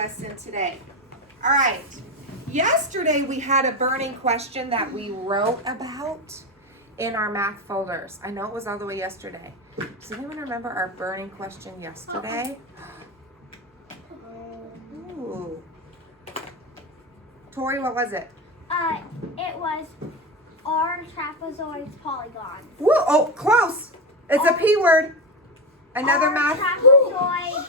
lesson today. All right. Yesterday we had a burning question that we wrote about in our math folders. I know it was all the way yesterday. Does anyone remember our burning question yesterday? Ooh. Tori, what was it? It was are trapezoids polygons? Woo! Oh, close. It's a P word. Another math. Trapezoids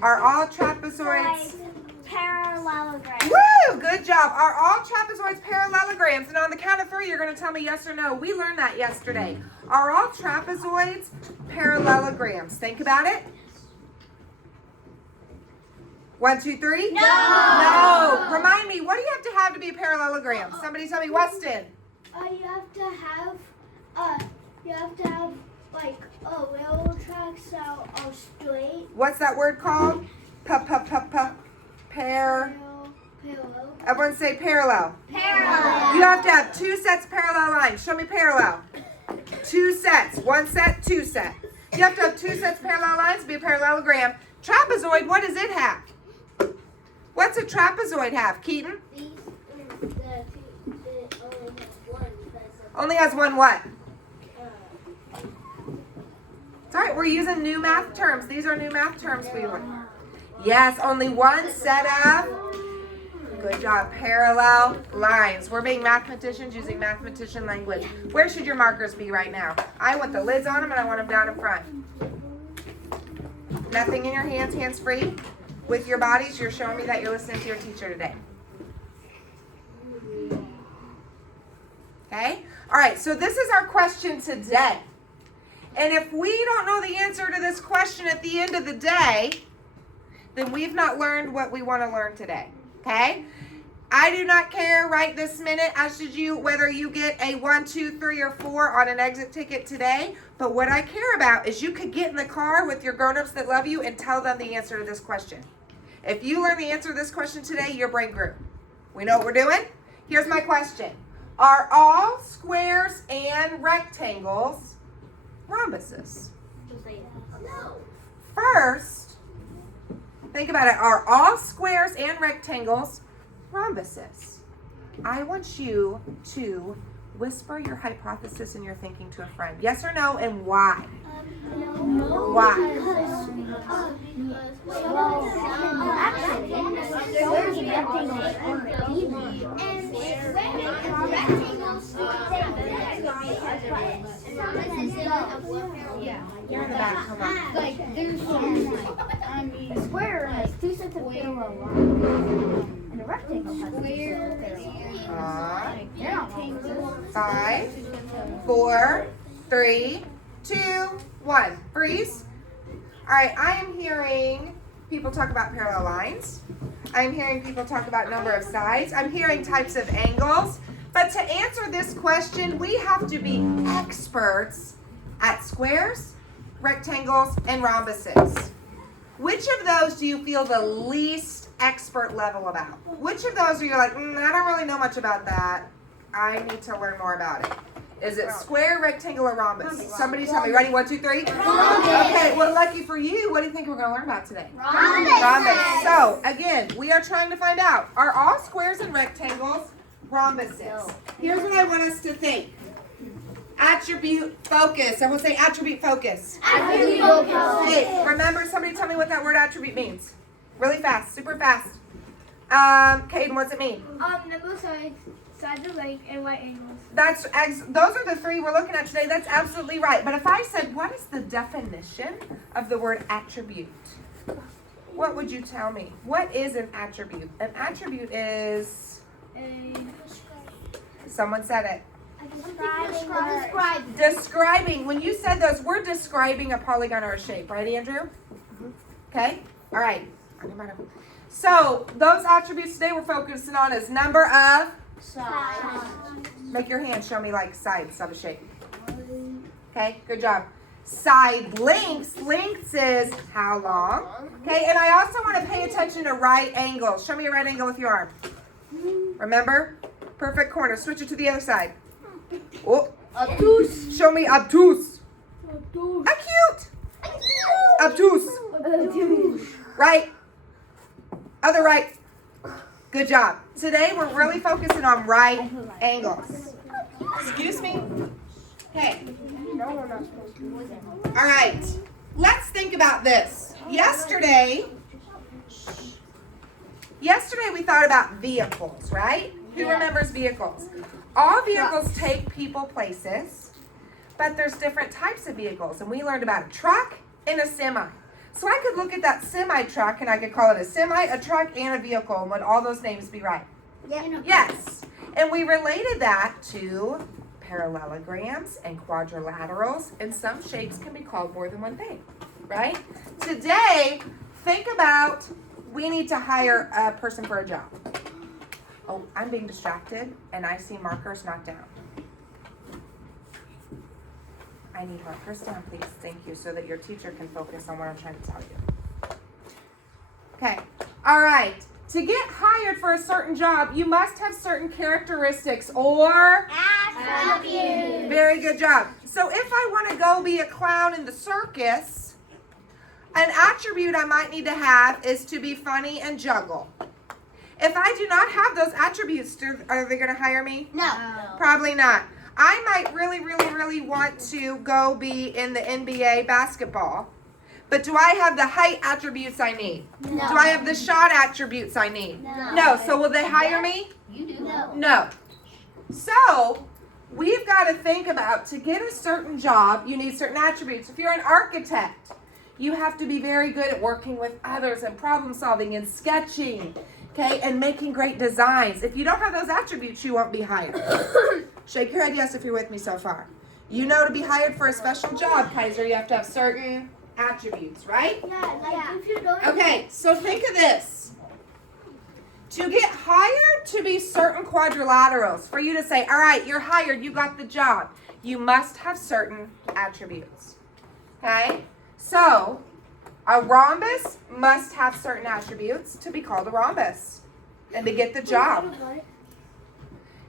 Are all trapezoids parallelograms? Woo! Good job. Are all trapezoids parallelograms? And on the count of 3, you're going to tell me yes or no. We learned that yesterday. Are all trapezoids parallelograms? Think about it. 1, 2, 3. No. No. Remind me, what do you have to be a parallelogram? Somebody tell me, Weston. You have to have like a railroad tracks that are straight. What's that word called? Pair. Parallel. Everyone say parallel. Parallel. You have to have 2 sets of parallel lines. Show me parallel. 2 sets. 1 set, 2 set. You have to have 2 sets of parallel lines to be a parallelogram. Trapezoid, what does it have? What's a trapezoid have, Keaton? Only has one what? It's all right, we're using new math terms. These are new math terms we learned. Yes, only 1 set of, good job, parallel lines. We're being mathematicians using mathematician language. Where should your markers be right now? I want the lids on them and I want them down in front. Nothing in your hands, hands free. With your bodies, you're showing me that you're listening to your teacher today. Okay? All right, so this is our question today. And if we don't know the answer to this question at the end of the day, then we've not learned what we want to learn today. Okay? I do not care right this minute, as should you, whether you get a 1, 2, 3, or 4 on an exit ticket today. But what I care about is you could get in the car with your grown-ups that love you and tell them the answer to this question. If you learn the answer to this question today, your brain grew. We know what we're doing? Here's my question. Are all squares and rectangles rhombuses? No. First, think about it. Are all squares and rectangles rhombuses? I want you to whisper your hypothesis and your thinking to a friend. Yes or no, and why? No. Why? You're in the back. Come on. Like, there's a square has 2 sets of parallel lines, and a rectangle has 2 sets of parallel lines. 5, 4, 3, 2, 1. Freeze. All right, I am hearing people talk about parallel lines. I'm hearing people talk about number of sides. I'm hearing types of angles. But to answer this question, we have to be experts at squares, rectangles, and rhombuses. Which of those do you feel the least expert level about? Which of those are you like, I don't really know much about that. I need to learn more about it. Is it square, rectangle, or rhombus? Somebody tell me. Ready? 1, 2, 3? Okay, well, lucky for you, what do you think we're going to learn about today? Rhombus. So, again, we are trying to find out, are all squares and rectangles rhombuses? Here's what I want us to think. Attribute focus. Everyone say attribute focus. Attribute focus. Hey, remember, somebody tell me what that word attribute means. Really fast, super fast. Caden, what's it mean? Number of sides of length, and right angles. Those are the 3 we're looking at today. That's absolutely right. But if I said, what is the definition of the word attribute? What would you tell me? What is an attribute? An attribute is... Someone said it. Describing. When you said those, we're describing a polygon or a shape, right, Andrew? Okay? All right. So, those attributes today we're focusing on is number of Sides. Make your hand show me like sides of a shape. Okay, good job. Side lengths. Lengths is how long. Okay, and I also want to pay attention to right angles. Show me a right angle with your arm. Remember? Perfect corner. Switch it to the other side. Oh. Obtuse. Show me obtuse. Acute. Obtuse. Right. Other right. Good job. Today we're really focusing on right angles. Excuse me? Okay. All right. Let's think about this. Yesterday we thought about vehicles, right? Who remembers vehicles? All vehicles take people places, but there's different types of vehicles. And we learned about a truck and a semi. So I could look at that semi-truck and I could call it a semi, a truck, and a vehicle. And would all those names be right? Yeah. Yes. And we related that to parallelograms and quadrilaterals. And some shapes can be called more than one thing, right? Today, think about we need to hire a person for a job. Oh, I'm being distracted and I see markers not down. I need markers down, please. Thank you, so that your teacher can focus on what I'm trying to tell you. Okay. All right. To get hired for a certain job, you must have certain characteristics or Attributes. very good job. So if I want to go be a clown in the circus, an attribute I might need to have is to be funny and juggle. If I do not have those attributes, are they going to hire me? No. Probably not. I might really want to go be in the NBA basketball. But do I have the height attributes I need? No. Do I have the shot attributes I need? No. So will they hire me? You do. No. So we've got to think about, to get a certain job, you need certain attributes. If you're an architect, you have to be very good at working with others and problem solving and sketching, okay, and making great designs. If you don't have those attributes, you won't be hired. Shake your head yes if you're with me so far. You know, to be hired for a special job, Kaiser, you have to have certain attributes, right? Yeah. If you don't. Okay, so think of this. To get hired to be certain quadrilaterals, for you to say, all right, you're hired, you got the job, you must have certain attributes. Okay? So, a rhombus must have certain attributes to be called a rhombus and to get the job.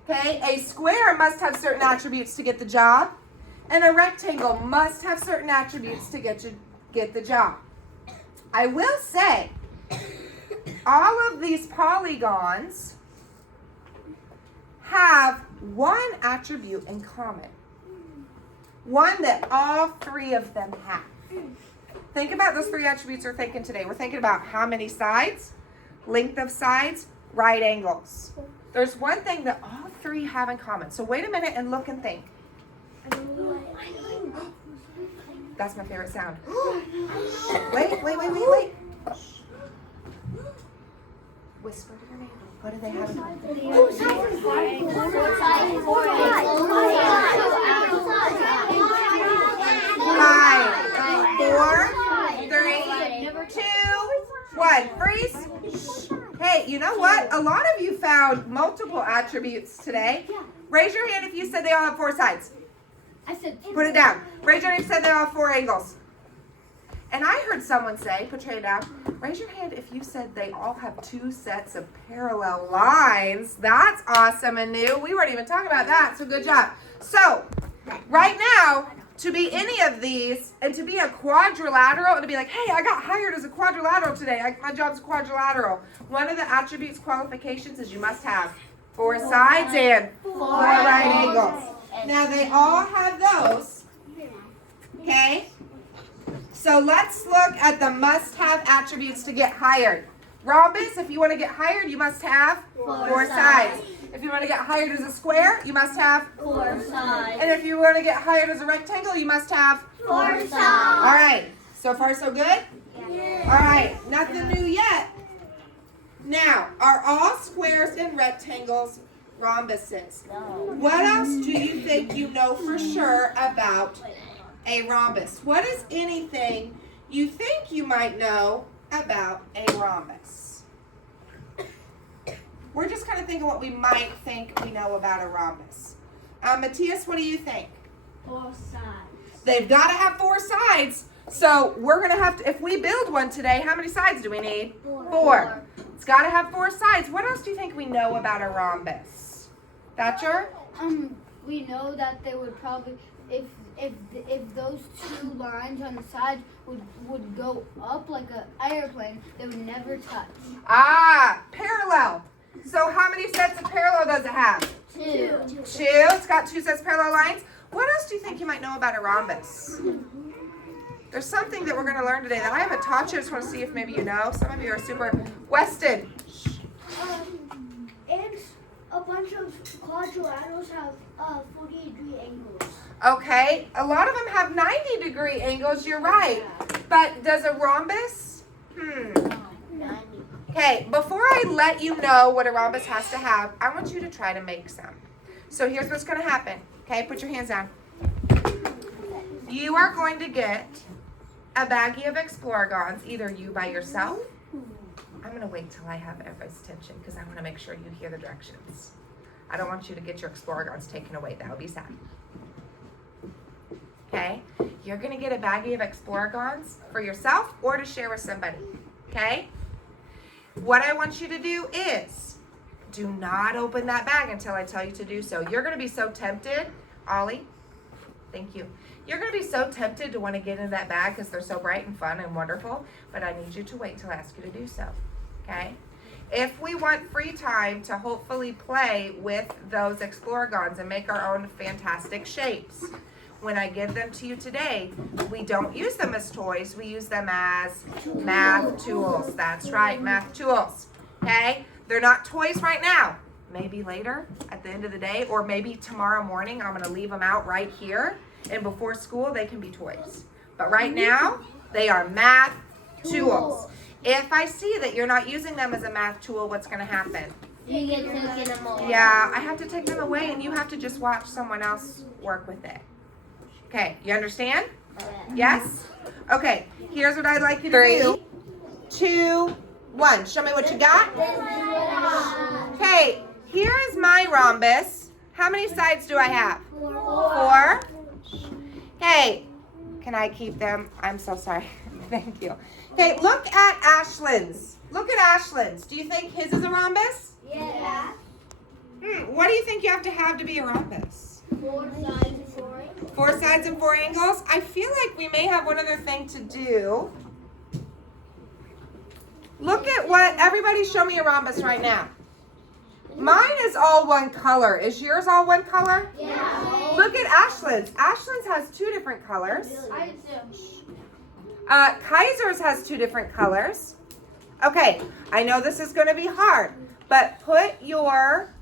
Okay? A square must have certain attributes to get the job, and a rectangle must have certain attributes to get the job. I will say, all of these polygons have one attribute in common. One that all three of them have. Think about those three attributes we're thinking today. We're thinking about how many sides, length of sides, right angles. There's one thing that all three have in common. So wait a minute and look and think. That's my favorite sound. Wait. Whisper to your neighbor. What do they have in common? Five, 4, 3, 2, 1. Freeze. Hey, you know what? A lot of you found multiple attributes today. Raise your hand if you said they all have 4 sides. I said Put it down. Raise your hand if you said they all have 4 angles. And I heard someone say, put your hand down, raise your hand if you said they all have 2 sets of parallel lines. That's awesome and new. We weren't even talking about that, so good job. So, right now, to be any of these, and to be a quadrilateral, and to be like, hey, I got hired as a quadrilateral today. My job's quadrilateral. One of the attributes qualifications is you must have 4 sides and 4 right angles. Now, they all have those, okay? So let's look at the must-have attributes to get hired. Rhombus, if you want to get hired, you must have 4 sides. If you want to get hired as a square, you must have 4 sides. And if you want to get hired as a rectangle, you must have 4 sides. All right. So far, so good? Yeah. All right. Nothing new yet. Now, are all squares and rectangles rhombuses? What else do you think you know for sure about a rhombus? What is anything you think you might know about a rhombus? We're just kind of thinking what we might think we know about a rhombus. Matthias, what do you think? 4 sides. They've got to have 4 sides. So we're going to have to, if we build one today, how many sides do we need? 4. It's got to have 4 sides. What else do you think we know about a rhombus? Thatcher? we know that they would probably if those two lines on the sides would go up like an airplane, they would never touch. Ah, parallel. So how many sets of parallel does it have? 2. 2. It's got 2 sets of parallel lines. What else do you think you might know about a rhombus? There's something that we're going to learn today that I haven't taught you. I just want to see if maybe you know. Some of you are super. Weston. And a bunch of quadrilaterals have 40-degree angles. Okay, a lot of them have 90-degree angles. You're right. But does a rhombus? Okay, before I let you know what a rhombus has to have, I want you to try to make some. So here's what's going to happen. Okay, put your hands down. You are going to get a baggie of Exploragons, either you by yourself. I'm going to wait till I have everybody's attention because I want to make sure you hear the directions. I don't want you to get your Exploragons taken away. That would be sad. Okay? You're going to get a baggie of Exploragons for yourself or to share with somebody. Okay? What I want you to do is do not open that bag until I tell you to do so. You're going to be so tempted. Ollie, thank you. You're going to be so tempted to want to get into that bag because they're so bright and fun and wonderful, but I need you to wait till I ask you to do so. Okay? If we want free time to hopefully play with those Exploragons and make our own fantastic shapes, when I give them to you today, we don't use them as toys. We use them as math tools. That's right, math tools. Okay? They're not toys right now. Maybe later at the end of the day, or maybe tomorrow morning, I'm going to leave them out right here. And before school, they can be toys. But right now, they are math tools. If I see that you're not using them as a math tool, what's going to happen? You get taken them away. Yeah, I have to take them away, and you have to just watch someone else work with it. Okay, you understand? Yes? Okay, here's what I'd like you to do. 2, 1. Show me what you got. Okay, here is my rhombus. How many sides do I have? 4. Okay, can I keep them? I'm so sorry. Thank you. Okay, look at Ashlyn's. Look at Ashlyn's. Do you think his is a rhombus? Yeah. What do you think you have to be a rhombus? 4 sides and 4 angles. 4 sides and 4 angles. I feel like we may have one other thing to do. Look at what, everybody show me a rhombus right now. Mine is all one color. Is yours all one color? Yeah. Look at Ashlyn's. Ashlyn's has 2 different colors. I do. Kaiser's has 2 different colors. Okay, I know this is going to be hard, but put your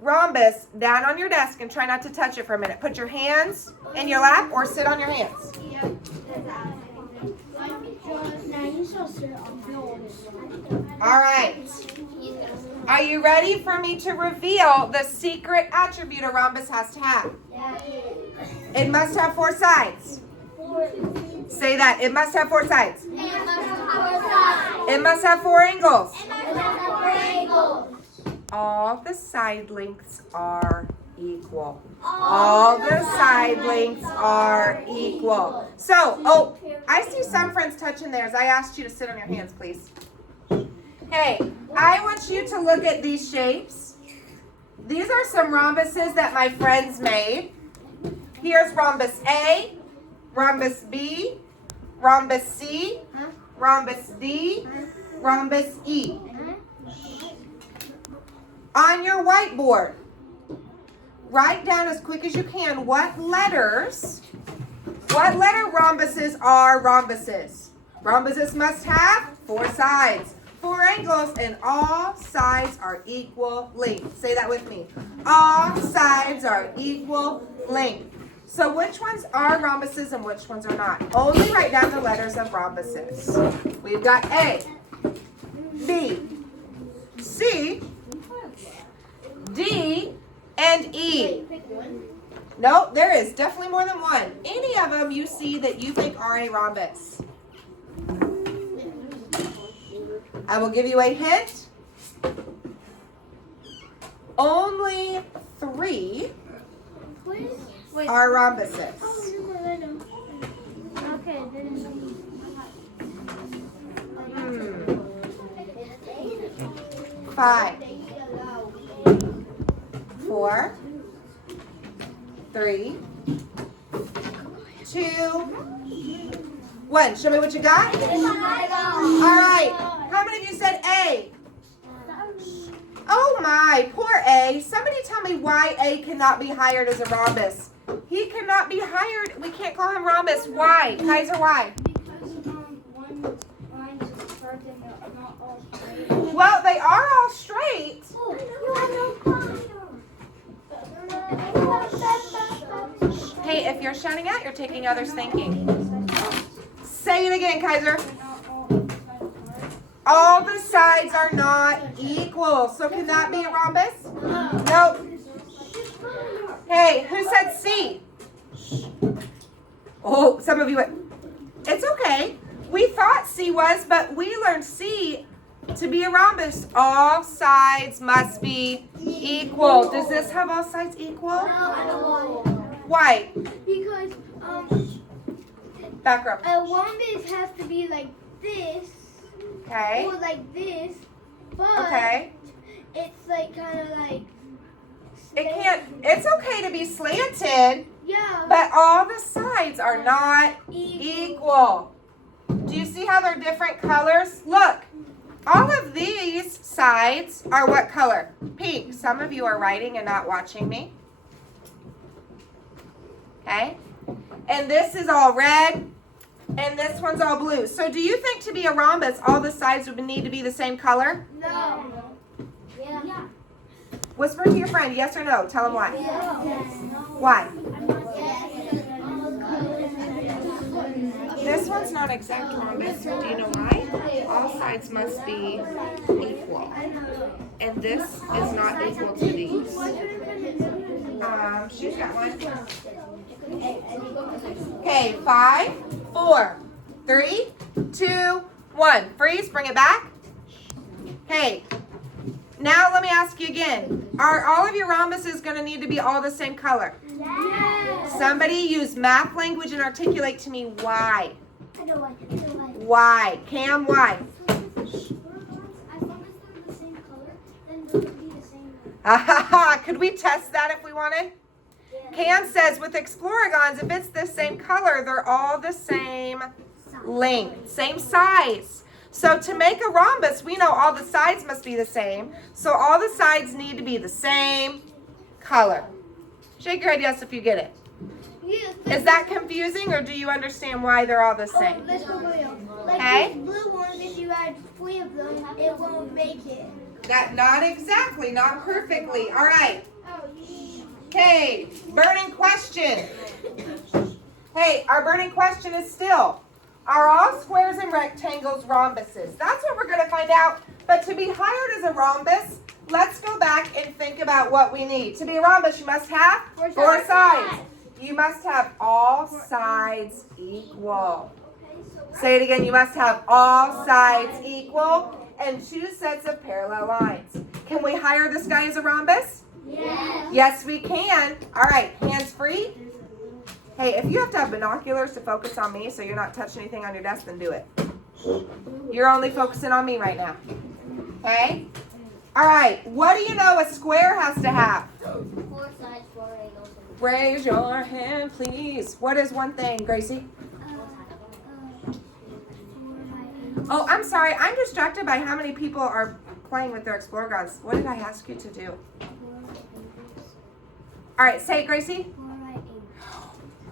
rhombus down on your desk and try not to touch it for a minute. Put your hands in your lap or sit on your hands. All right. Are you ready for me to reveal the secret attribute a rhombus has to have? It must have 4 sides. Say that. It must have 4 sides. It must have 4 angles. All the side lengths are equal. All the side lengths are equal. So, I see some friends touching theirs. I asked you to sit on your hands, please. Okay, I want you to look at these shapes. These are some rhombuses that my friends made. Here's rhombus A, rhombus B, rhombus C, rhombus D, rhombus E. On your whiteboard, write down as quick as you can what letter rhombuses are rhombuses. Rhombuses must have 4 sides, 4 angles, and all sides are equal length. Say that with me. All sides are equal length. So which ones are rhombuses and which ones are not? Only write down the letters of rhombuses. We've got A, B, C, D, and E. No, there is definitely more than one. Any of them you see that you think are a rhombus. I will give you a hint. Only 3 are rhombuses. Okay, then. 5, 4, 3, 2, 1. Show me what you got. All right. How many of you said A? Oh my, poor A. Somebody tell me why A cannot be hired as a rhombus. He cannot be hired. We can't call him rhombus. Why? Kaiser, why? Because one line is curved and they're not all straight. Well, they are all straight. Hey, if you're shouting out, you're taking others' thinking. Say it again, Kaiser. All the sides are not equal. So can that be a rhombus? Nope. Hey, who said C? Oh, some of you went. It's okay. We thought C was, but we learned C to be a rhombus. All sides must be equal. Does this have all sides equal? Why? Because Back up. a rhombus has to be like this Okay. or like this, but Okay. it's like kind of like It can't. It's okay to be slanted, yeah, but all the sides are not equal. Do you see how they're different colors? Look, all of these sides are what color? Pink. Some of you are writing and not watching me. Okay? And this is all red, and this one's all blue. So do you think to be a rhombus, all the sides would need to be the same color? no. Yeah. Whisper to your friend, yes or no. Tell them why. Why? This one's not exact rhombus. Do you know why? All sides must be equal. And this is not equal to these. She's got one. Okay, 5, 4, 3, 2, 1. Freeze, bring it back. Okay. Now let me ask you again. Are all of your rhombuses going to need to be all the same color? Yes. Somebody use math language and articulate to me why. I know why. Why? Cam, why? As long as they're the same color, then they would be the same. Could we test that if we wanted? Cam says with Exploragons, if it's the same color, they're all the same length, same size. So to make a rhombus, we know all the sides must be the same. So all the sides need to be the same color. Shake your head yes if you get it. Is that confusing or do you understand why they're all the same? Let's go real. Like Okay. these blue ones, if you add 3 of them, it won't make it. Not exactly, not perfectly. All right. Okay, burning question. Hey, our burning question is still, are all squares and rectangles rhombuses? That's what we're going to find out. But to be hired as a rhombus, let's go back and think about what we need. To be a rhombus, you must have 4 sides. You must have all sides equal. Say it again. You must have all sides equal and 2 sets of parallel lines. Can we hire this guy as a rhombus? Yes. Yes, we can. All right, hands free. Hey, if you have to have binoculars to focus on me so you're not touching anything on your desk, then do it. You're only focusing on me right now. Okay? All right, what do you know a square has to have? 4 sides, 4 angles. Raise your hand, please. What is one thing, Gracie? Oh, I'm sorry. I'm distracted by how many people are playing with their Exploragons. What did I ask you to do? All right, say it, Gracie. 4 right angles.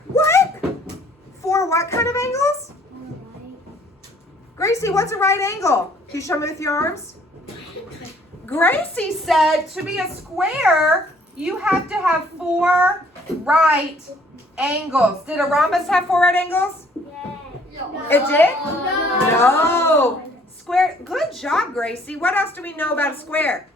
What? 4 what kind of angles? 4 right. Gracie, what's a right angle? Can you show me with your arms? Gracie said to be a square, you have to have 4 right angles. Did a rhombus have 4 right angles? Yes. It did? No. No. Square. Good job, Gracie. What else do we know about a square?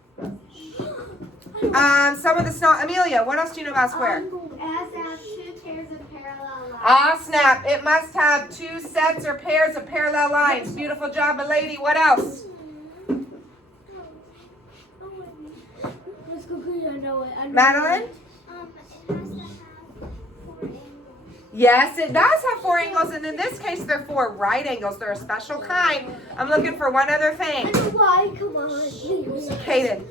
Some of the snow. Amelia, what else do you know about a square? It has to have 2 pairs of parallel lines. Ah, snap. It must have 2 sets or pairs of parallel lines. Beautiful job, milady. What else? Let's go quickly. I know it. Madeline? It has to have 4 angles. Yes, it does have 4 angles, and in this case, they're 4 right angles. They're a special kind. I'm looking for one other I thing. know why. Come on. Kaden.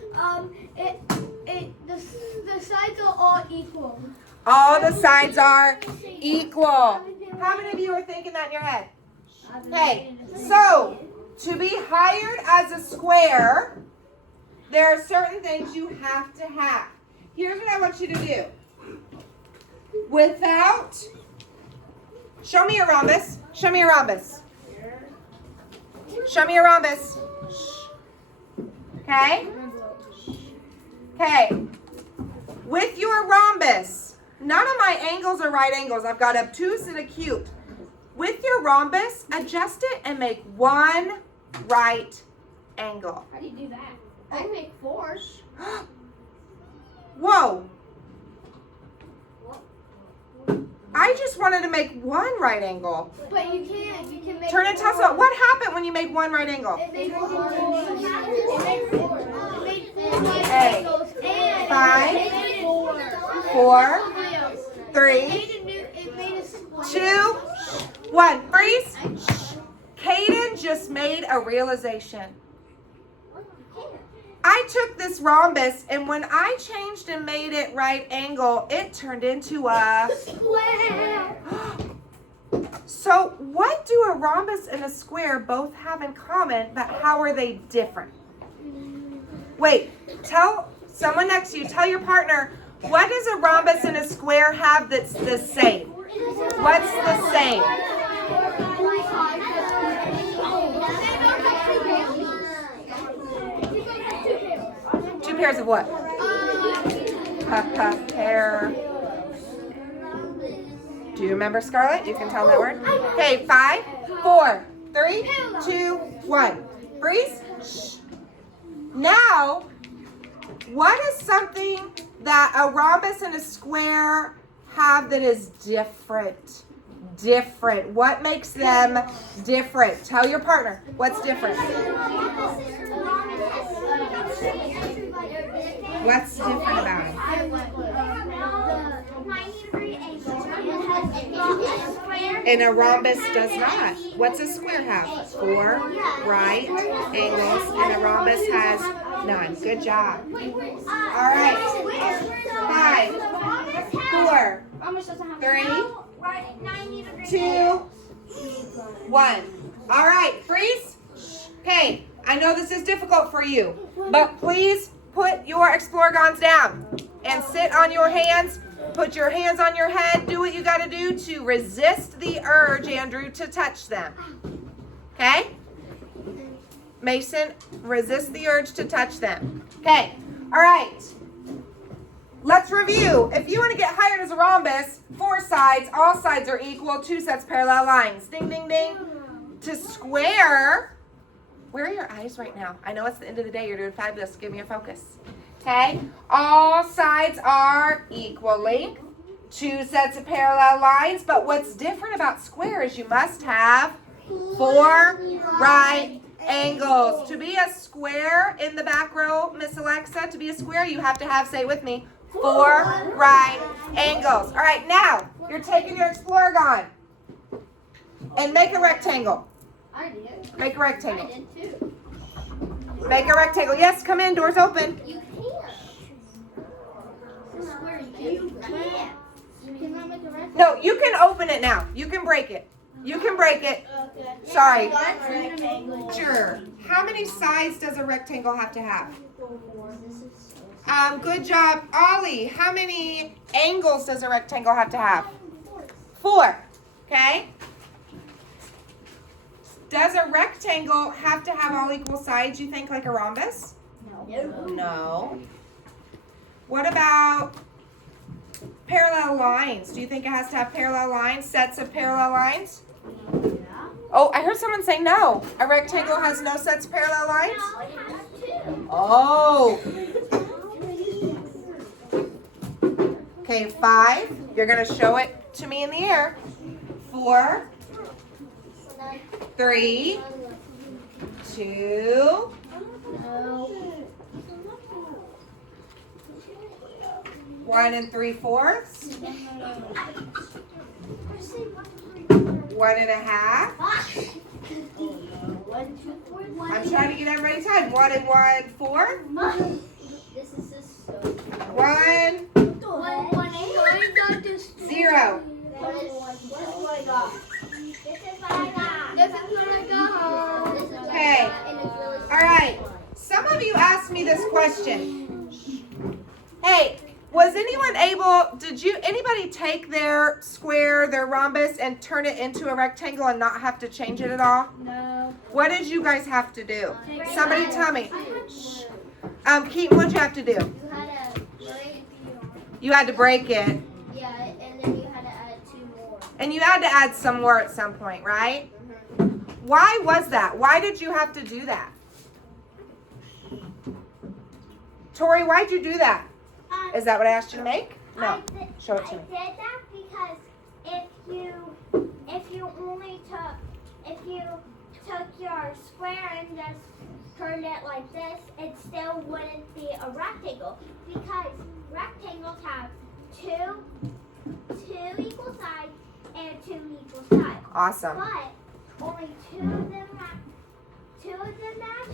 The sides are all equal. All the sides are equal. How many of you are thinking that in your head? Okay, so to be hired as a square, there are certain things you have to have. Here's what I want you to do. Show me your rhombus. Show me your rhombus. Show me your rhombus. Okay? Okay. With your rhombus, none of my angles are right angles. I've got obtuse and acute. With your rhombus, adjust it and make one right angle. How do you do that? I can make 4. Whoa. I just wanted to make one right angle. But you can't. You can make. Turn and tell us what happened when you made one right angle. It made 4. It made 4 Hey. 5, 4, 3, It made a square. 2, 1. Freeze. Caden just made a realization. I took this rhombus, and when I changed and made it right angle, it turned into a Square. So what do a rhombus and a square both have in common, but how are they different? Wait, tell someone next to you, tell your partner, what does a rhombus and a square have that's the same? What's the same? Two pairs of what? Pair. Do you remember, Scarlett? You can tell them that word. Okay, 5, 4, 3, 2, 1. Freeze. Shh. Now, what is something that a rhombus and a square have that is different? Different. What makes them different? Tell your partner. What's different? What's different about it? And a rhombus does not. What's a square have? 4 right angles, and a rhombus has none. Good job. All right. 5, 4, 3, 2, 1. All right, freeze. Okay, I know this is difficult for you, but please put your Explorgons down and sit on your hands. Put your hands on your head. Do what you got to do to resist the urge, Andrew, to touch them. Okay? Mason, resist the urge to touch them. Okay. All right. Let's review. If you want to get hired as a rhombus, 4 sides, all sides are equal, 2 sets parallel lines. Ding, ding, ding. To square, where are your eyes right now? I know it's the end of the day. You're doing fabulous. Give me your focus. Okay? All sides are equal length, 2 sets of parallel lines, but what's different about square is you must have 4 right angles. To be a square in the back row, Miss Alexa, to be a square, you have to have, say it with me, 4 right angles. All right, now, you're taking your Explorgon and make a rectangle. I did. Make a rectangle. I did too. Make a rectangle. Yes, come in. Door's open. You can't. You can't. You cannot make a rectangle. No, you can open it now. You can break it. You can break it. Okay. Sorry. Rectangle. Sure. How many sides does a rectangle have to have? Good job. Ollie, how many angles does a rectangle have to have? 4. Okay? Does a rectangle have to have all equal sides, you think, like a rhombus? No. No. What about parallel lines? Do you think it has to have parallel lines, sets of parallel lines? Oh, I heard someone say no. A rectangle has no sets of parallel lines? No, it has 2. Oh. Okay, 5. You're going to show it to me in the air. 4, 3, 2, 1 3/4. 1 1/2. 1, 2, 4. I'm trying to get everybody time. 1 1/4. This is just so. 1. 1 8. 0. What is what I got? This is what I got. This is what I got. Okay. All right. Some of you asked me this question. Hey, was anyone able, anybody take their square, their rhombus, and turn it into a rectangle and not have to change it at all? No. What did you guys have to do? Somebody tell me. Keaton, what'd you have to do? You had to break. You had to break it. Yeah, and then you had to add 2 more. And you had to add some more at some point, right? Why was that? Why did you have to do that? Tori, why'd you do that? Is that what I asked you to make? No. Show it to me. I did that because if you took your square and just turned it like this, it still wouldn't be a rectangle because rectangles have two equal sides and 2 equal sides. Awesome. But only two of them match,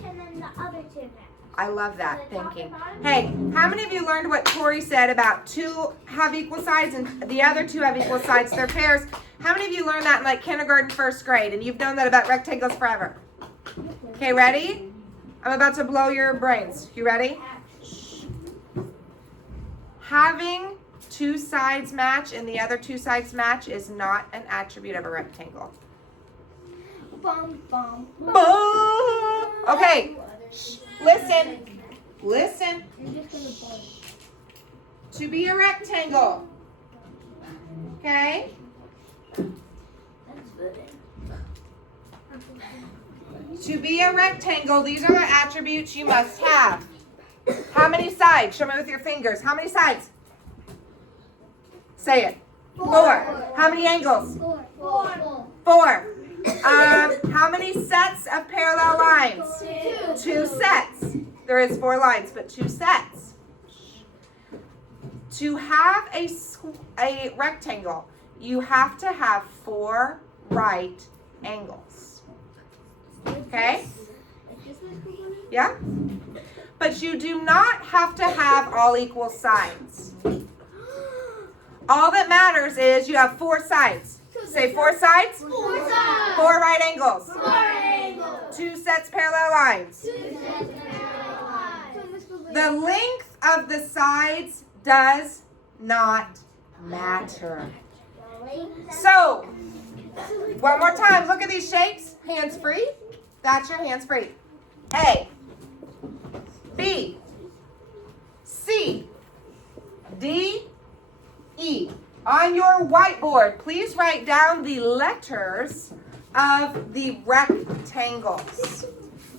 and then the other 2 match. I love that thinking. Hey, how many of you learned what Tori said about 2 have equal sides and the other 2 have equal sides? They're pairs. How many of you learned that in like kindergarten, 1st grade, and you've known that about rectangles forever? Okay, ready? I'm about to blow your brains. You ready? Having 2 sides match and the other 2 sides match is not an attribute of a rectangle. Bum, bum. Okay, listen. Listen. I'm just gonna bum. To be a rectangle, okay? To be a rectangle, these are the attributes you must have. How many sides? Show me with your fingers. How many sides? Say it. 4. How many angles? 4. How many sets of parallel lines? 2 sets. There is 4 lines, but 2 sets. To have a rectangle, you have to have 4 right angles. Okay? Yeah? But you do not have to have all equal sides. All that matters is you have 4 sides. Say 4 sides. 4 sides. 4 right angles. 4 angles. 2 sets parallel lines. 2 sets parallel lines. The length of the sides does not matter. So, one more time. Look at these shapes. Hands free. That's your hands free. A, B, C, D, E. On your whiteboard, please write down the letters of the rectangles.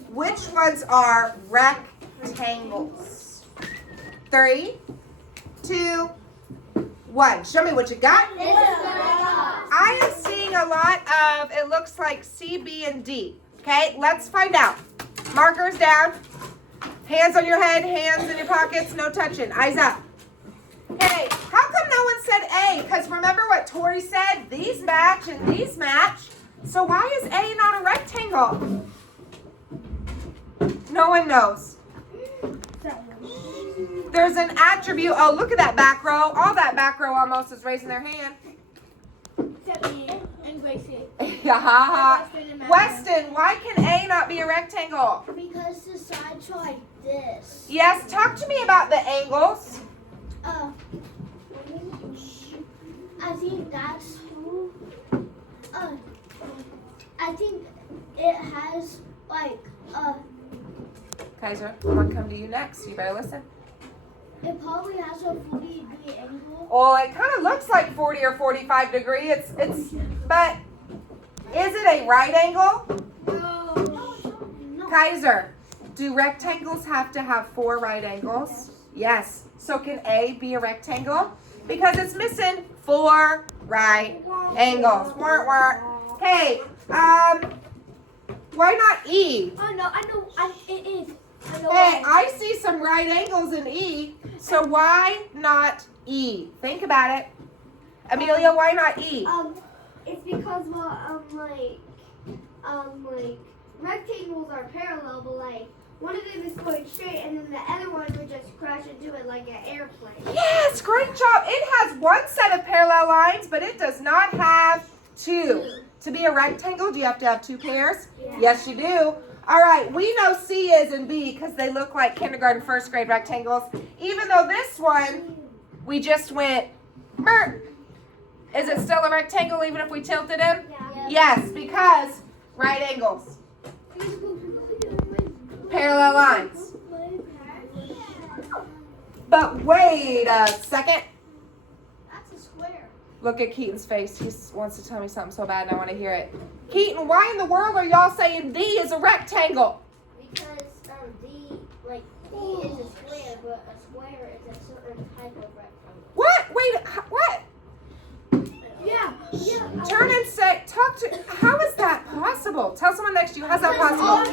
Which ones are rectangles? 3, 2, 1. Show me what you got. I am seeing a lot of, it looks like C, B, and D. Okay, let's find out. Markers down. Hands on your head, hands in your pockets, no touching. Eyes up. Okay, how come no one said A? Because remember what Tori said? These match and these match. So why is A not a rectangle? No one knows. There's an attribute. Oh, look at that back row. All that back row almost is raising their hand. Except me and Gracie. Weston, why can A not be a rectangle? Because the sides are like this. Yes, talk to me about the angles. I think that's I think it has like Kaiser, I'm gonna come to you next. You better listen. it probably has a 40-degree angle. Well, it kind of looks like 40 or 45 degree. But is it a right angle? No. Kaiser, do rectangles have to have 4 right angles? Yes. So can A be a rectangle? Because it's missing 4 right angles. Okay. Why not E? Oh no, I know. It is. I know Hey, why. I see some right angles in E. So why not E? Think about it. Amelia, why not E? It's because like rectangles are parallel, but like one of them is going straight, and then the other one would just crash into it like an airplane. Yes, great job. It has one set of parallel lines, but it does not have two. To be a rectangle, do you have to have two pairs? Yeah. Yes, you do. All right, we know C is and B because they look like kindergarten, first grade rectangles. Even though this one, we just went, Bert. Is it still a rectangle even if we tilted him? Yeah. Yes, because right angles. Parallel lines. But wait a second. That's a square. Look at Keaton's face. He wants to tell me something so bad and I want to hear it. Keaton, why in the world are y'all saying D is a rectangle? Because D is a square, but a square is a certain type of rectangle. What? Wait, what? Yeah. Turn and say, how is that possible? Tell someone next to you, how's that possible?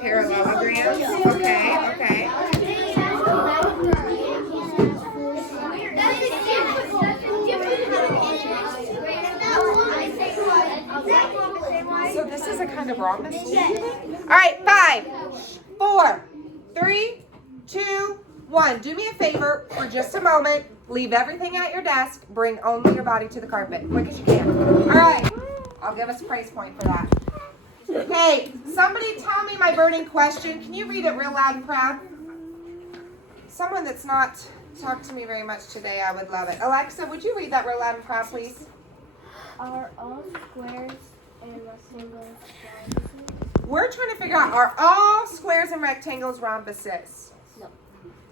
Parallelograms, okay. So this is a kind of rhombus too? All right, 5, 4, 3, 2, 1. Do me a favor for just a moment. Leave everything at your desk. Bring only your body to the carpet. Quick as you can. All right. I'll give us a praise point for that. Hey, somebody tell me my burning question. Can you read it real loud and proud? Someone that's not talked to me very much today, I would love it. Alexa, would you read that real loud and proud, please? Are all squares and rectangles rhombuses? We're trying to figure out, are all squares and rectangles rhombuses? No.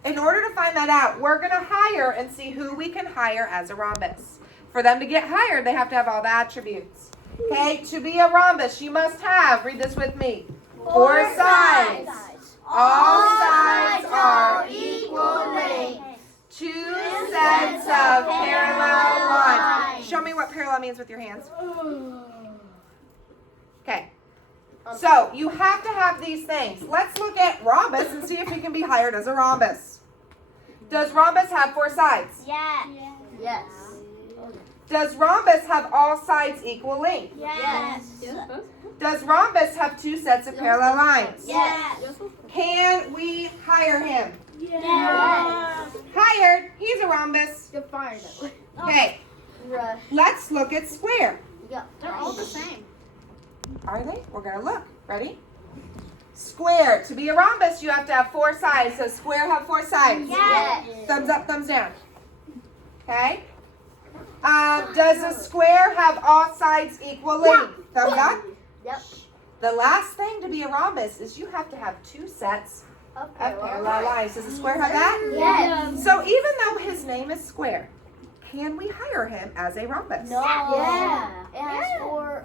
In order to find that out, we're going to hire and see who we can hire as a rhombus. For them to get hired, they have to have all the attributes. Okay, to be a rhombus, you must have, read this with me, 4 sides. All sides are equal length. 2 sets of parallel lines. Show me what parallel means with your hands. Okay. So, you have to have these things. Let's look at rhombus and see if he can be hired as a rhombus. Does rhombus have 4 sides? Yes. Yes. Does rhombus have all sides equal length? Yes. Does rhombus have 2 sets of parallel lines? Yes. Can we hire him? Yes. Hired. He's a rhombus. You're fired. Okay. Let's look at square. Yeah, they're all the same. Are they? We're going to look. Ready? Square. To be a rhombus, you have to have 4 sides. Does square have 4 sides? Yes. Thumbs up, thumbs down. Okay. Does a square have all sides equal length? Thumbs up. Yep. The last thing to be a rhombus is you have to have 2 sets of parallel lines. Does a square have that? Yes. So even though his name is Square, can we hire him as a rhombus? No. Yeah. It has 4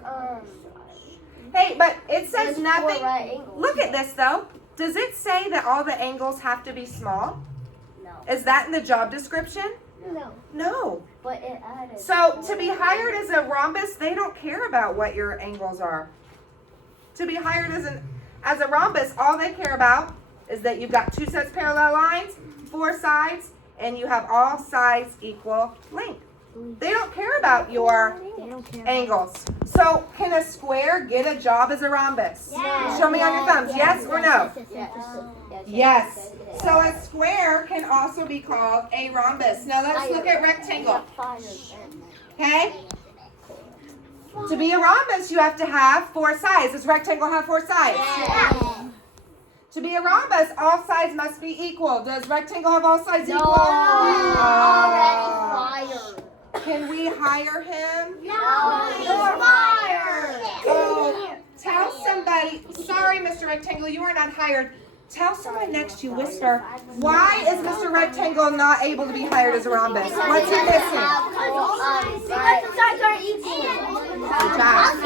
Hey, but it says nothing. right angles. Look at this though. Does it say that all the angles have to be small? No. Is that in the job description? No. No. But it added. So to be hired as a rhombus, they don't care about what your angles are. To be hired as a rhombus, all they care about is that you've got 2 sets parallel lines, 4 sides, and you have all sides equal length. They don't care about your angles. So can a square get a job as a rhombus? Yes. Show me on your thumbs. Yes or no? Yes. Yes. So a square can also be called a rhombus. Now let's look at rectangle. Okay? To be a rhombus, you have to have 4 sides. Does rectangle have 4 sides? Yes. To be a rhombus, all sides must be equal. Does rectangle have all sides equal? Fired. Can we hire him? No. You're fired. Oh, tell somebody. Sorry, Mr. Rectangle, you are not hired. Tell someone next to you, whisper, why is Mr. Rectangle not able to be hired as a rhombus? What's he missing? Because the sides aren't equal. Good job.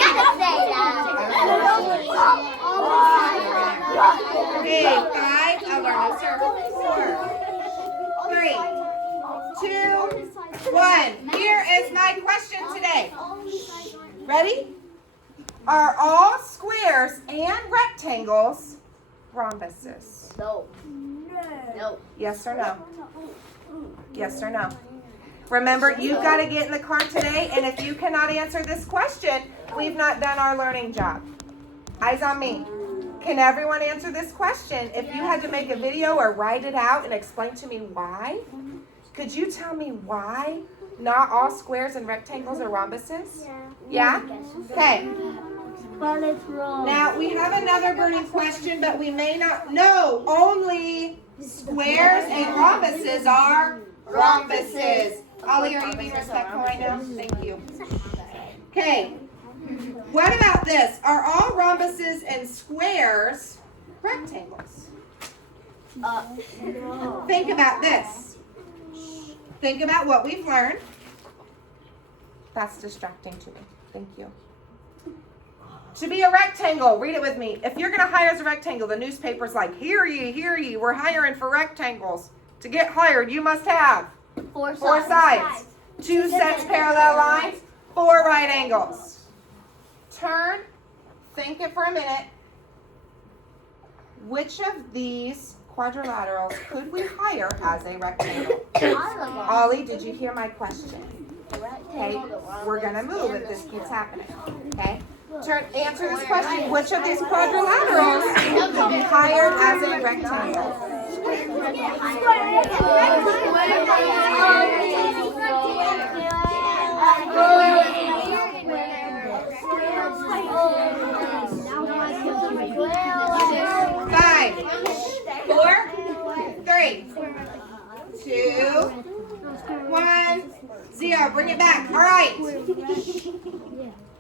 Okay, 5, I'll learn a circle. 4, 3, 2, 1. Here is my question today. Ready? Are all squares squares and rectangles rhombuses? No. No. Yes or no? Yes or no? Remember, you've got to get in the car today, and if you cannot answer this question, we've not done our learning job. Eyes on me. Can everyone answer this question? If you had to make a video or write it out and explain to me why, could you tell me why not all squares and rectangles are rhombuses? Yeah? Okay. But it's wrong. Now, we have another burning question, but we may not know. Only squares and rhombuses are rhombuses. Ollie, are you being respectful right now? Thank you. Okay. What about this? Are all rhombuses and squares rectangles? Think about this. Think about what we've learned. That's distracting to me. Thank you. To be a rectangle, read it with me. If you're going to hire as a rectangle, the newspaper's like, hear ye, we're hiring for rectangles. To get hired, you must have four sides, 2 sets parallel lines, 4 right angles. Turn, think it for a minute. Which of these quadrilaterals could we hire as a rectangle? Ollie, did you hear my question? Okay, we're going to move if this keeps happening. Okay? Answer this question. Which of these quadrilaterals could be hired as a rectangle? Five, 4, 3, 2, 1, 0. Bring it back. All right.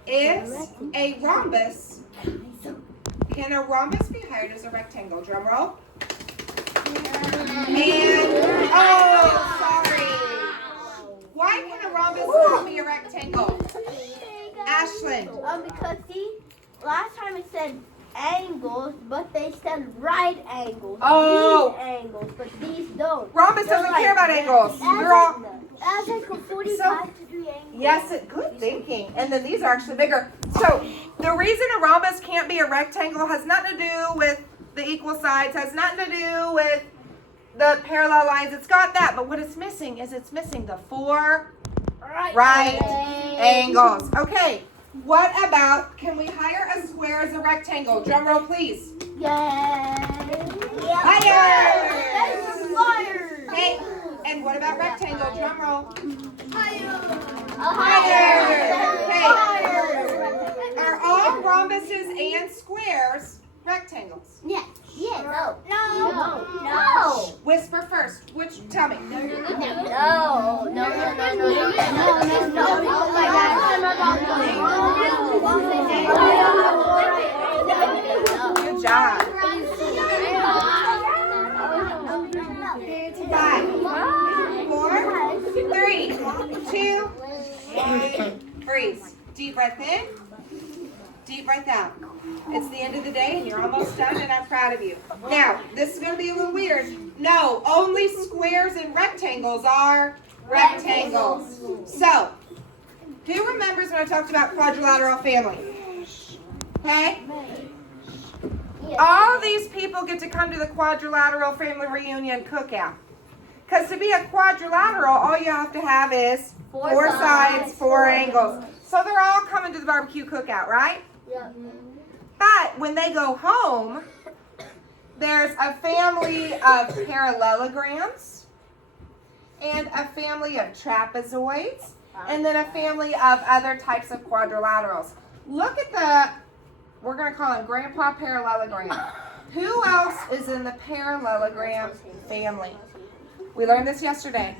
Is a rhombus, can a rhombus be hired as a rectangle? Drum roll. And, oh, sorry. Why can a rhombus not be a rectangle? Ashlyn. Because see, last time it said angles, but they said right angles. Oh. These angles, but these don't. Rhombus doesn't care about angles. They're all, That's like a 45-degree angle. yes, good thinking. And then these are actually bigger. So the reason a rhombus can't be a rectangle has nothing to do with the equal sides, has nothing to do with the parallel lines. It's got that, but what it's missing is it's missing the 4 right angles. Okay, what about, can we hire a square as a rectangle? Drum roll, please. Higher! Okay, and what about rectangle? Drum roll. Higher! Okay. Are all rhombuses and squares rectangles? Yes. Yes. No. No. No. Whisper first. Which? Tell me. No. No. No. Good job. 5, 4, 3, 2, 1. Freeze. Deep breath in. Deep breath out. It's the end of the day and you're almost done and I'm proud of you. Now, this is going to be a little weird. No, only squares and rectangles are rectangles. So, who remembers when I talked about quadrilateral family? Okay? All these people get to come to the quadrilateral family reunion cookout. Because to be a quadrilateral, all you have to have is 4 sides, 4 angles. So they're all coming to the barbecue cookout, right? Yep. But when they go home, there's a family of parallelograms and a family of trapezoids and then a family of other types of quadrilaterals. Look at the, we're going to call him Grandpa Parallelogram. Who else is in the parallelogram family? We learned this yesterday.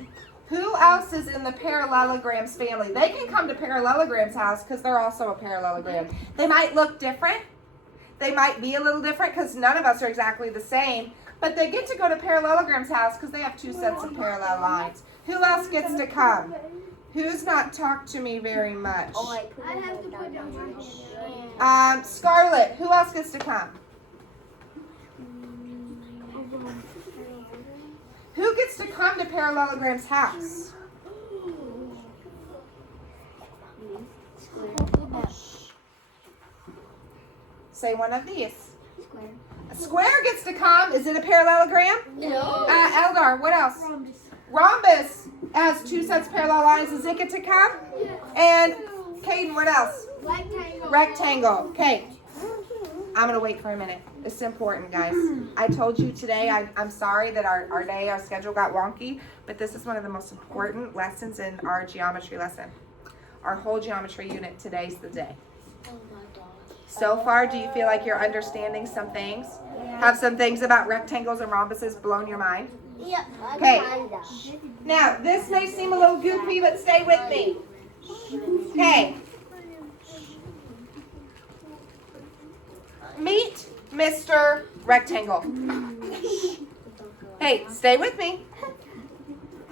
Who else is in the parallelograms family? They can come to parallelogram's house because they're also a parallelogram. They might look different. They might be a little different because none of us are exactly the same. But they get to go to parallelogram's house because they have 2 sets of parallel lines. Who else gets to come? Who's not talked to me very much? I have to put down my hand. Scarlett, who else gets to come? Who gets to come to Parallelogram's house? Say one of these. Square. A square gets to come. Is it a parallelogram? No. Eldar, what else? Rhombus has 2 sets of parallel lines. Does it get to come? And Caden, what else? Rectangle. Rectangle. Okay. I'm going to wait for a minute. It's important, guys. I told you today, I'm sorry that our schedule got wonky, but this is one of the most important lessons in our geometry lesson. Our whole geometry unit, today's the day. So far, do you feel like you're understanding some things? Have some things about rectangles and rhombuses blown your mind? Yep. Okay. Now, this may seem a little goofy, but stay with me. Okay. Meet Mr. Rectangle. Hey, stay with me.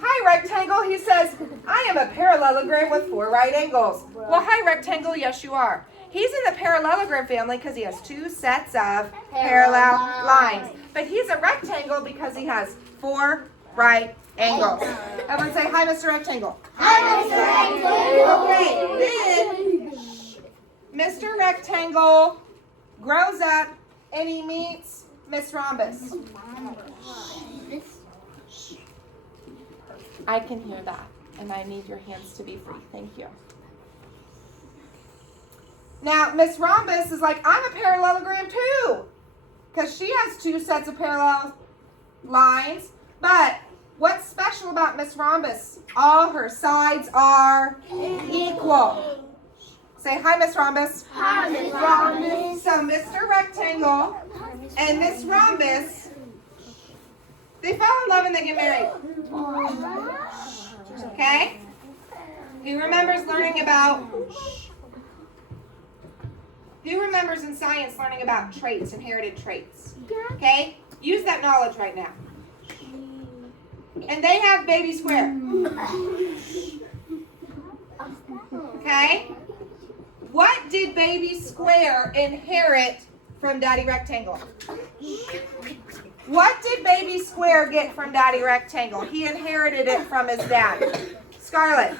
Hi, Rectangle. He says, I am a parallelogram with 4 right angles. Well, hi, Rectangle. Yes, you are. He's in the parallelogram family because he has 2 sets of parallel lines. But he's a rectangle because he has 4 right angles. Everyone say, hi, Mr. Rectangle. Hi, Mr. Okay, Rectangle. then Mr. Rectangle grows up and he meets Miss Rhombus. I can hear that, and I need your hands to be free. Thank you. Now, Miss Rhombus is like, I'm a parallelogram too, because she has 2 sets of parallel lines. But what's special about Miss Rhombus? All her sides are equal. Say hi, Miss Rhombus. Hi, Miss Rhombus. So Mr. Rectangle and Miss Rhombus, they fall in love and they get married. Okay? Who remembers learning about, who remembers in science learning about traits, inherited traits? Okay? Use that knowledge right now. And they have baby square. Okay? What did baby square inherit from Daddy Rectangle? What did baby square get from Daddy Rectangle? He inherited it from his dad. Scarlett.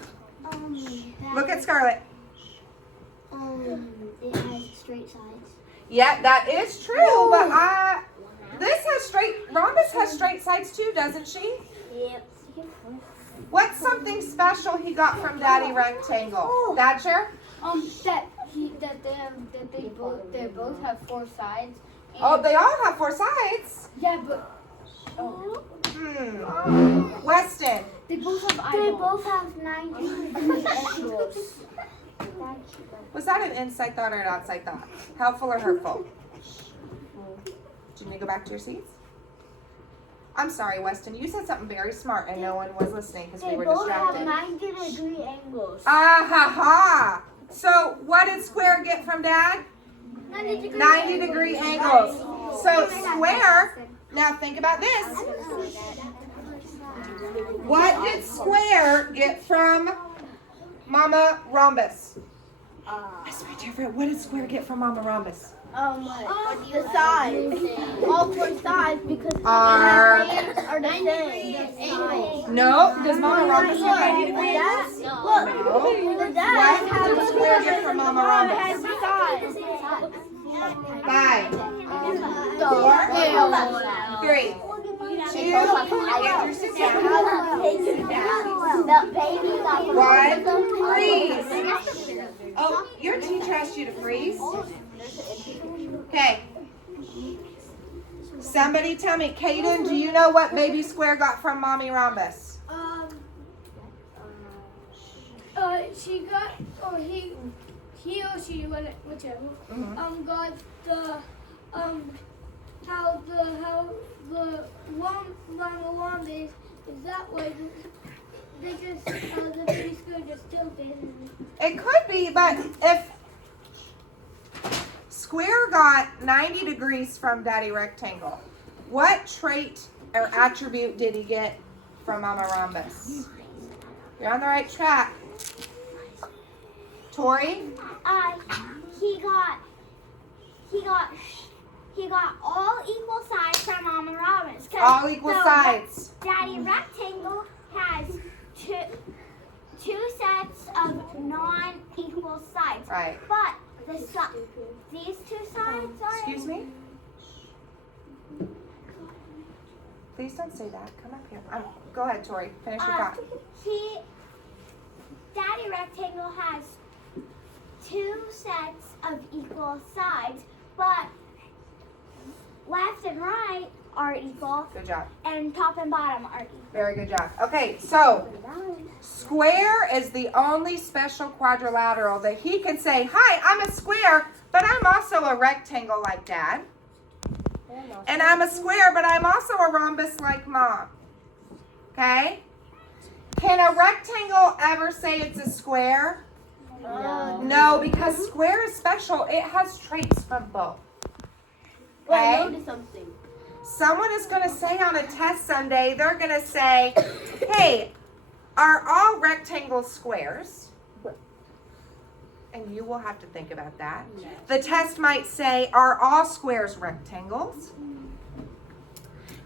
Look at Scarlett. It has straight sides. Yeah, that is true, but this has straight, Rhombus has straight sides too, doesn't she? Yep. What's something special he got from Daddy Rectangle? Thatcher? They both have 4 sides. Oh, they all have 4 sides. Yeah, but Weston. they both have They eyeballs. both have 90 angles. Was that an inside thought or an outside thought? Helpful or hurtful? Do you need to go back to your seats? I'm sorry, Weston. You said something very smart and no one was listening because we They were both have distracted. 90-degree angles. Ah ha ha. So what did square get from Dad? 90-degree angles. So square, now think about this. What did square get from Mama Rhombus? That's very different. What did square get from Mama Rhombus? The sides. All 4 sides because Are are the same. no? Does Mama Rhombus have 90-degree angles? Look, the dad What did square get from Mama Rhombus? sides. 5, 4, 3, 2. Andrew, sit down. 1. Freeze. Oh, your teacher asked you to freeze? Okay. Somebody tell me, Caden, do you know what baby square got from Mommy Rhombus? She got, or he or she, whichever, got the, how the one is that way. They just, the baby square just tilted. It could be, but if square got 90 degrees from Daddy Rectangle, what trait or attribute did he get from Mama Rhombus? You're on the right track. Tori? He got all equal sides from Mama Robbins. All equal sides. Daddy Rectangle has two sets of non-equal sides. Right. But these two sides are. Excuse me? Please don't say that. Come up here. Go ahead, Tori. Finish your thought. Daddy Rectangle has two sets of equal sides, but left and right are equal, Good job. and top and bottom are equal. Very good job. Okay, so square is the only special quadrilateral that he can say, hi, I'm a square, but I'm also a rectangle like Dad. And I'm a square, but I'm also a rhombus like Mom. Okay? Can a rectangle ever say it's a square? No, because square is special. It has traits from both. Okay? Someone is going to say on a test Sunday, they're going to say, hey, are all rectangles squares? And you will have to think about that. The test might say, are all squares rectangles?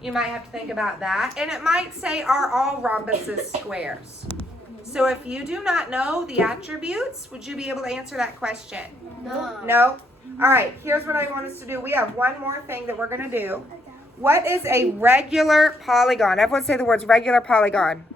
You might have to think about that. And it might say, are all rhombuses squares? So if you do not know the attributes, would you be able to answer that question? No. No? All right, here's what I want us to do. We have one more thing that we're going to do. What is a regular polygon? Everyone say the words regular polygon.